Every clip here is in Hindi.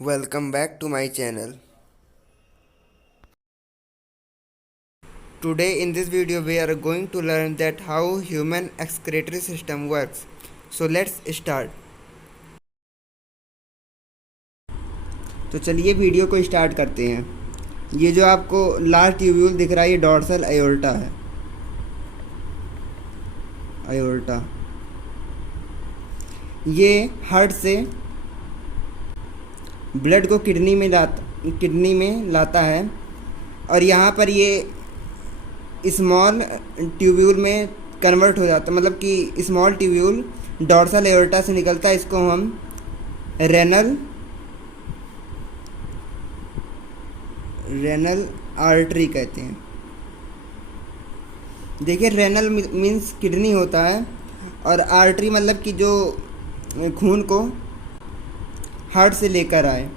Welcome back to my channel. Today in this video we are going to learn that how human excretory system works. So let's start. तो चलिए वीडियो को स्टार्ट करते हैं। ये जो आपको लाल ट्यूब्यूल दिख रहा है ये डॉर्सल एओर्टा है। एओर्टा ये हार्ट से ब्लड को किडनी में लाता है और यहाँ पर ये स्मॉल ट्यूब्यूल में कन्वर्ट हो जाता है, मतलब कि स्मॉल ट्यूब्यूल डॉर्सल एओर्टा से निकलता है। इसको हम रेनल आर्टरी कहते हैं। देखिए रेनल मीन्स किडनी होता है और आर्टरी मतलब कि जो खून को हार्ट से लेकर आए।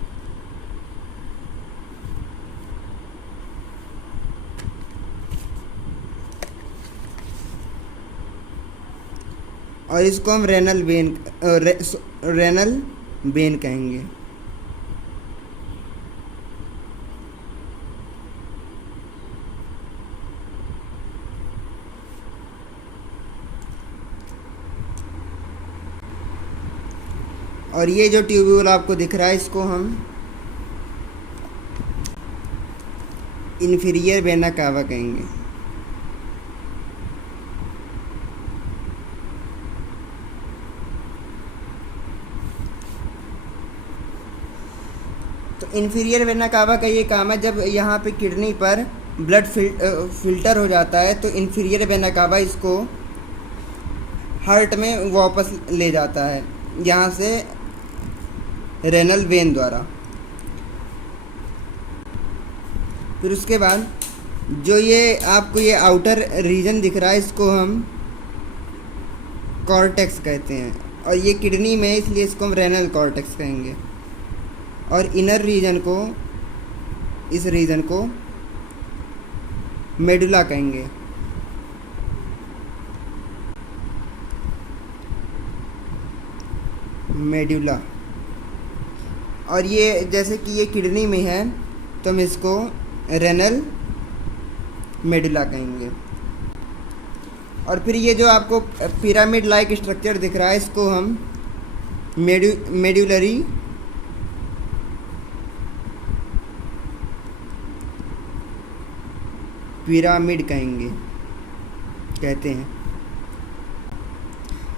और इसको हम रेनल वेन कहेंगे। और ये जो ट्यूब्यूल आपको दिख रहा है इसको हम इन्फीरियर वेना कावा कहेंगे। तो इन्फीरियर वेना कावा का ये काम है, जब यहाँ पे किडनी पर ब्लड फिल्टर हो जाता है तो इन्फीरियर वेना कावा इसको हार्ट में वापस ले जाता है यहाँ से रेनल वेन द्वारा। फिर उसके बाद जो ये आपको ये आउटर रीजन दिख रहा है इसको हम कॉर्टेक्स कहते हैं और ये किडनी में इसलिए इसको हम रेनल कॉर्टेक्स कहेंगे। और इनर रीजन को, इस रीजन को मेडुला कहेंगे। मेडुला। और ये जैसे कि ये किडनी में है तो हम इसको रेनल मेडुला कहेंगे। और फिर ये जो आपको पिरामिड लाइक स्ट्रक्चर दिख रहा है इसको हम मेड्यूलरी पिरामिड कहते हैं।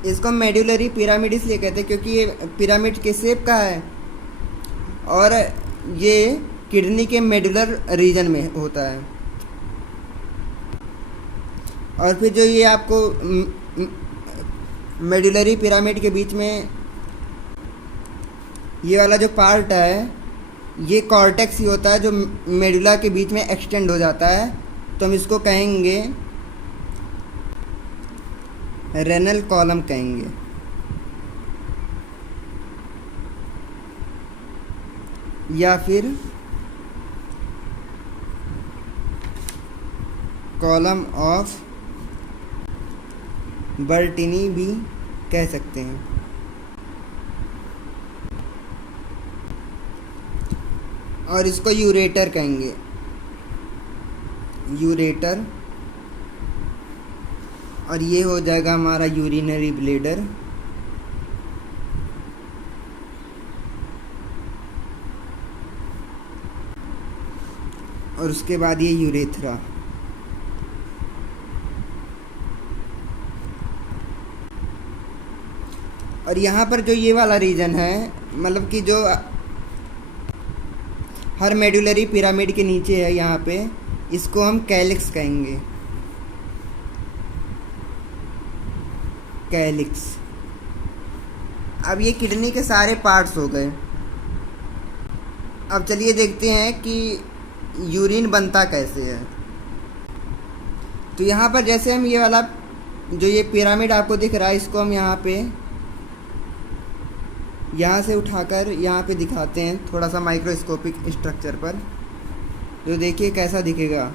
इसको मेड्यूलरी पिरामिड इसलिए कहते हैं क्योंकि ये पिरामिड के शेप का है और ये किडनी के मेडुलर रीजन में होता है। और फिर जो ये आपको मेडुलरी पिरामिड के बीच में ये वाला जो पार्ट है ये कॉर्टेक्स ही होता है जो मेडुला के बीच में एक्सटेंड हो जाता है, तो हम इसको कहेंगे रेनल कॉलम कहेंगे। या फिर कॉलम ऑफ बर्टिनी भी कह सकते हैं। और इसको यूरेटर कहेंगे, यूरेटर। और ये हो जाएगा हमारा यूरिनरी ब्लैडर। और उसके बाद ये यूरेथ्रा। और यहाँ पर जो ये वाला रीजन है, मतलब कि जो हर मेडुलरी पिरामिड के नीचे है यहाँ पे, इसको हम कैलिक्स कहेंगे। कैलिक्स। अब ये किडनी के सारे पार्ट्स हो गए। अब चलिए देखते हैं कि यूरिन बनता कैसे है। तो यहाँ पर जैसे हम ये वाला जो ये पिरामिड आपको दिख रहा है इसको हम यहाँ से उठाकर यहाँ पे दिखाते हैं थोड़ा सा माइक्रोस्कोपिक स्ट्रक्चर पर, जो देखिए कैसा दिखेगा।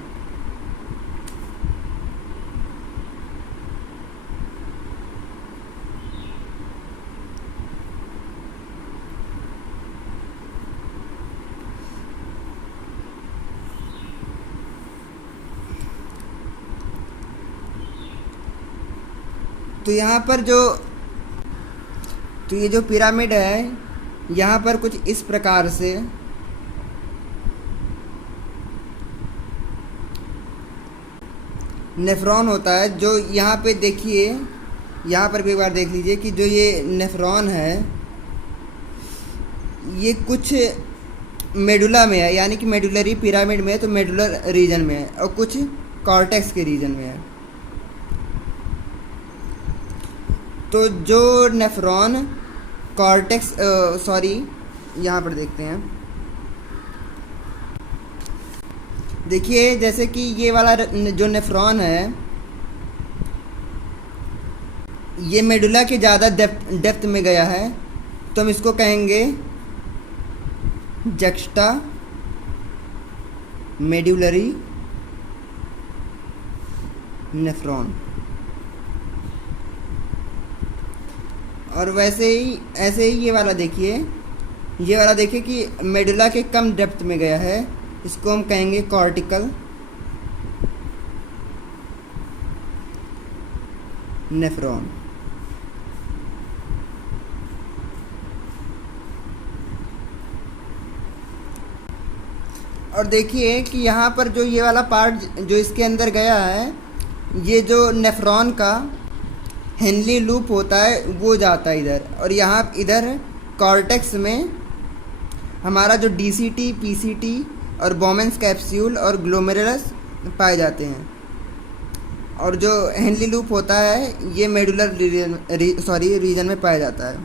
तो यहाँ पर जो तो ये जो पिरामिड है, यहाँ पर कुछ इस प्रकार से नेफ्रॉन होता है। जो यहाँ पे देखिए, यहाँ पर भी एक बार देख लीजिए कि जो ये नेफ्रॉन है ये कुछ मेडुला में है, यानी कि मेडुलरी पिरामिड में है, तो मेडुलर रीजन में है, और कुछ कॉर्टेक्स के रीजन में है। तो जो नेफ्रॉन कॉर्टेक्स यहाँ पर देखते हैं, देखिए जैसे कि ये वाला जो नेफ्रॉन है ये मेडुला के ज़्यादा डेप्थ में गया है, तो हम इसको कहेंगे जक्स्टा मेडुलरी नेफ्रॉन। और ऐसे ही ये वाला देखिए कि मेडुला के कम डेप्थ में गया है, इसको हम कहेंगे कॉर्टिकल नेफ्रॉन। और देखिए कि यहाँ पर जो ये वाला पार्ट जो इसके अंदर गया है, ये जो नेफ्रॉन का हेनली लूप होता है वो जाता है इधर, और यहाँ इधर कॉर्टेक्स में हमारा जो डीसीटी, पीसीटी और बोमेंस कैप्सूल और ग्लोमेरुलस पाए जाते हैं। और जो हेनली लूप होता है ये मेडुलर रीजन में पाया जाता है।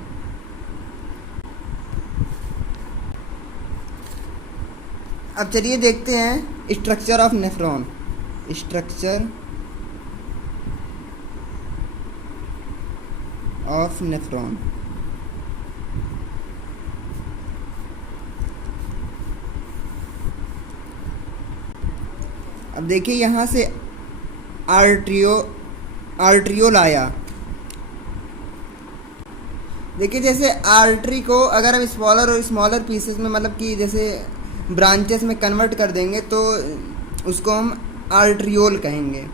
अब चलिए देखते हैं structure of nephron. Structure of nephron. अब देखिए यहाँ से आर्ट्रियोल आया। देखिए जैसे आर्टरी को अगर हम स्मॉलर पीसेस में, मतलब कि जैसे ब्रांचेस में कन्वर्ट कर देंगे तो उसको हम आर्ट्रियोल कहेंगे।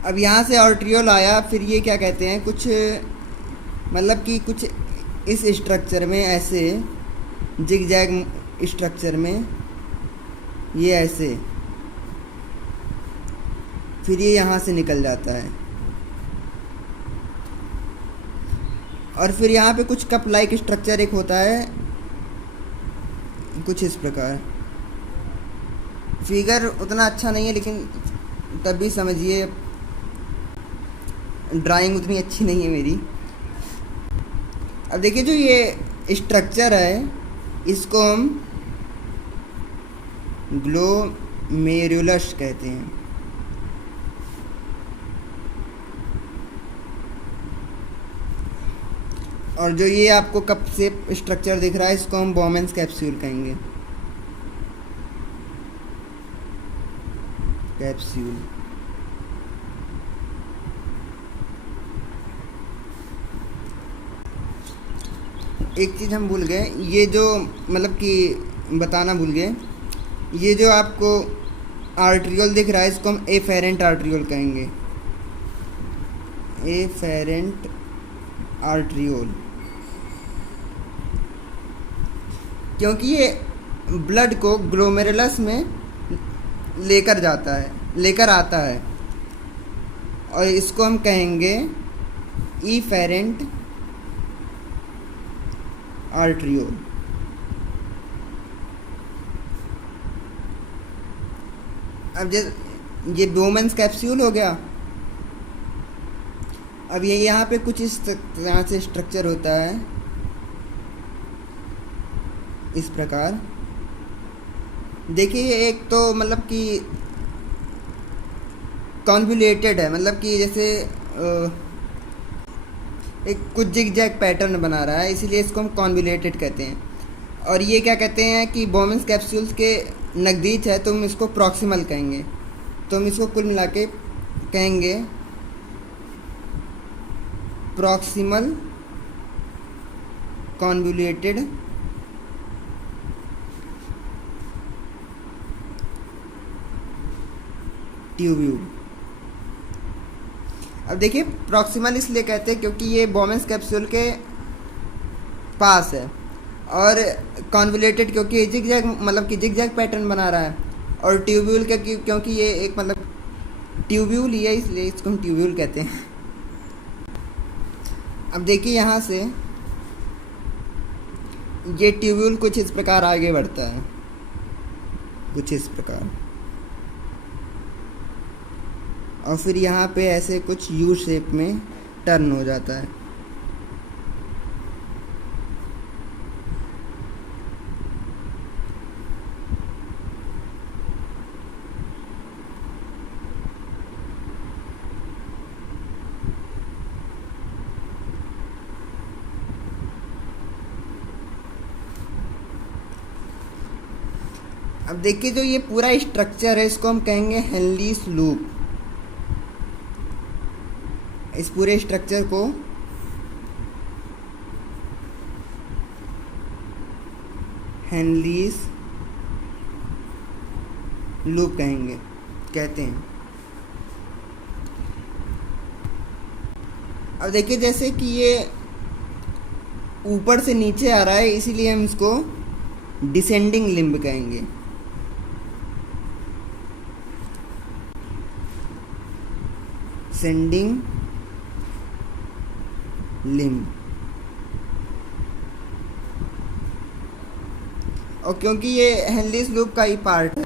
अब यहाँ से आर्ट्रियोल आया, फिर ये क्या कहते हैं, कुछ मतलब कि कुछ इस स्ट्रक्चर में ऐसे जिगजैग स्ट्रक्चर में ये ऐसे, फिर ये यहाँ से निकल जाता है, और फिर यहाँ पे कुछ कप लाइक स्ट्रक्चर एक होता है कुछ इस प्रकार। फिगर उतना अच्छा नहीं है लेकिन तब भी समझिए, ड्राइंग उतनी अच्छी नहीं है मेरी। अब देखिए जो ये स्ट्रक्चर है इसको हम ग्लोमेरुलस कहते हैं। और जो ये आपको कप शेप स्ट्रक्चर दिख रहा है इसको हम बोमेंस कैप्सूल कहेंगे। कैप्सूल। एक चीज़ हम भूल गए, ये जो मतलब कि बताना भूल गए, ये जो आपको आर्ट्रियोल दिख रहा है इसको हम एफेरेंट आर्ट्रियोल कहेंगे। एफेरेंट आर्ट्रियोल, क्योंकि ये ब्लड को ग्लोमेरुलस में लेकर आता है, और इसको हम कहेंगे इफेरेंट आर्ट्रियोल। अब ये बोमेंस कैप्सूल हो गया। अब ये यहाँ पे कुछ इस तरह से स्ट्रक्चर होता है, इस प्रकार। देखिए एक तो मतलब कि कॉन्वोल्यूटेड है, मतलब कि जैसे एक कुछ जिगजैग पैटर्न बना रहा है, इसीलिए इसको हम कॉन्वोल्यूटेड कहते हैं। और ये क्या कहते हैं कि बोमेंस कैप्सूल्स के नज़दीक है तो हम इसको प्रॉक्सिमल कहेंगे। तो हम इसको कुल मिला के कहेंगे प्रॉक्सिमल कॉन्वोल्यूटेड ट्यूब्यूल। अब देखिए प्रॉक्सिमल इसलिए कहते हैं क्योंकि ये बोमेंस कैप्सूल के पास है, और कॉन्वोल्यूटेड क्योंकि ये जिगजैग मतलब कि जिगजैग पैटर्न बना रहा है, और ट्यूब्यूल क्योंकि ये एक मतलब ट्यूब्यूल ही है इसलिए इसको हम ट्यूब्यूल कहते हैं। अब देखिए यहाँ से ये ट्यूब्यूल कुछ इस प्रकार आगे बढ़ता है, कुछ इस प्रकार, और फिर यहाँ पे ऐसे कुछ यू शेप में टर्न हो जाता है। अब देखिए जो ये पूरा स्ट्रक्चर है इसको हम कहेंगे हेनलीस लूप। इस पूरे स्ट्रक्चर को हेनलीस लूप कहते हैं। अब देखिए जैसे कि ये ऊपर से नीचे आ रहा है इसीलिए हम इसको डिसेंडिंग लिम्ब कहेंगे। Descending limb. और क्योंकि ये हेनलीस लूप का ही पार्ट है,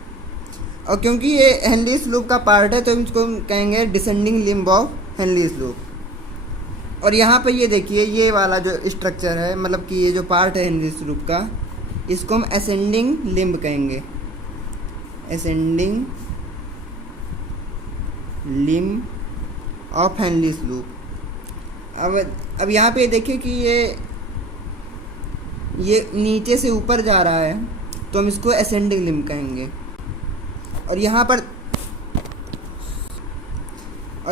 और क्योंकि ये हेनलीस लूप का पार्ट है तो हम इसको कहेंगे डिसेंडिंग लिम्ब ऑफ हेनलीस लूप। और यहाँ पे ये देखिए ये वाला जो स्ट्रक्चर है मतलब कि ये जो पार्ट है हेनलीस लूप का, इसको हम असेंडिंग लिम्ब कहेंगे, असेंडिंग लिम्ब ऑफ हेनलीस लूप। अब यहाँ पे देखिए कि ये नीचे से ऊपर जा रहा है तो हम इसको असेंडिंग लिम्ब कहेंगे। और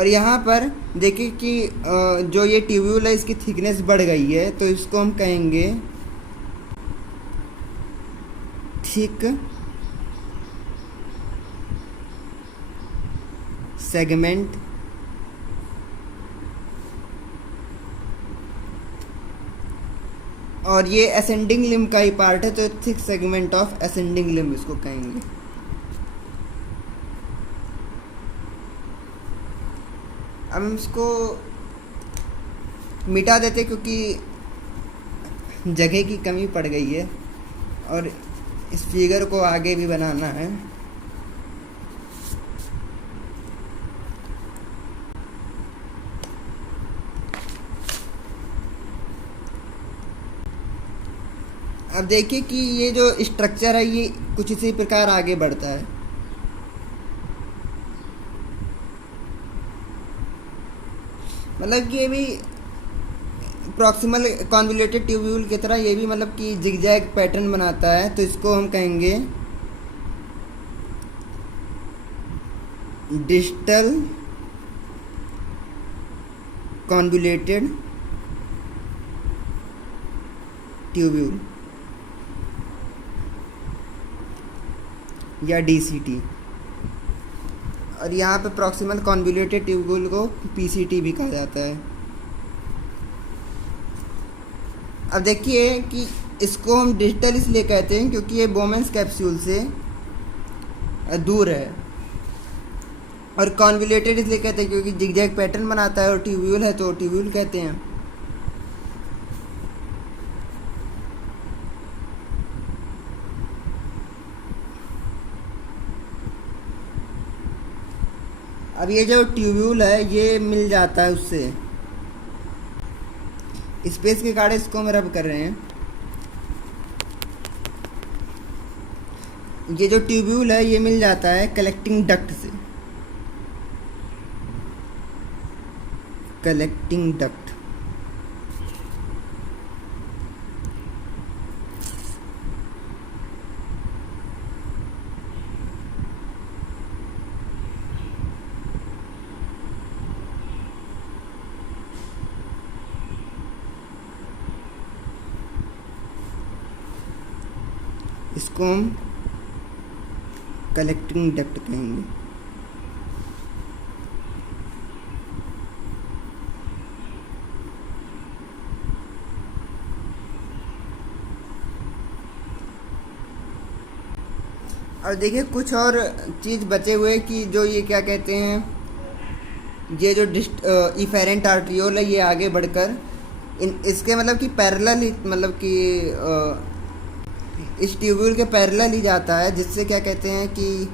यहाँ पर देखिए कि जो ये ट्यूब्यूल है इसकी थिकनेस बढ़ गई है तो इसको हम कहेंगे थिक सेगमेंट और ये असेंडिंग लिम्ब का ही पार्ट है तो thick segment of ascending limb इसको कहेंगे। अब हम इसको मिटा देते क्योंकि जगह की कमी पड़ गई है और इस फिगर को आगे भी बनाना है। अब देखिए कि ये जो स्ट्रक्चर है ये कुछ इसी प्रकार आगे बढ़ता है। मतलब कि ये भी प्रॉक्सिमल कॉन्वोल्यूटेड ट्यूब्यूल की तरह ये भी मतलब कि जिगजैग पैटर्न बनाता है तो इसको हम कहेंगे डिस्टल कॉन्वोल्यूटेड ट्यूब्यूल या डीसीटी। और यहाँ पे प्रॉक्सिमल कॉन्वोल्यूटेड ट्यूब्यूल को पीसीटी भी कहा जाता है। अब देखिए कि इसको हम डिजिटल इसलिए कहते हैं क्योंकि ये बोमेंस कैप्सूल से दूर है, और कॉन्वोल्यूटेड इसलिए कहते हैं क्योंकि जिगजैग पैटर्न बनाता है, और ट्यूब्यूल है तो ट्यूब्यूल कहते हैं। अब ये जो ट्यूब्यूल है ये मिल जाता है उससे स्पेस के कारण इसको हम रब कर रहे हैं। ये जो ट्यूब्यूल है ये मिल जाता है कलेक्टिंग डक्ट से, कलेक्टिंग डक्ट। इसको हम कलेक्टिंग डक्ट कहेंगे। और देखिए कुछ और चीज़ बचे हुए कि जो ये क्या कहते हैं, ये जो इफेरेंट आर्ट्रियोल है ये आगे बढ़कर इसके मतलब कि पैरेलल ही, मतलब कि इस ट्यूब्यूल के पैरेलल ही जाता है, जिससे क्या कहते हैं कि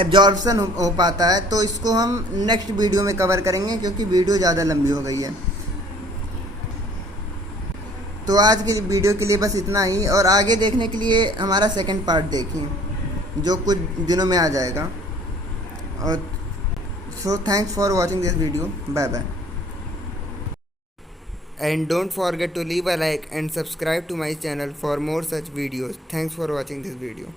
एब्जॉर्प्शन हो पाता है। तो इसको हम नेक्स्ट वीडियो में कवर करेंगे क्योंकि वीडियो ज़्यादा लंबी हो गई है। तो आज की वीडियो के लिए बस इतना ही, और आगे देखने के लिए हमारा सेकंड पार्ट देखिए जो कुछ दिनों में आ जाएगा। और so thanks for watching this video, bye bye, and don't forget to leave a like and subscribe to my channel for more such videos. Thanks for watching this video.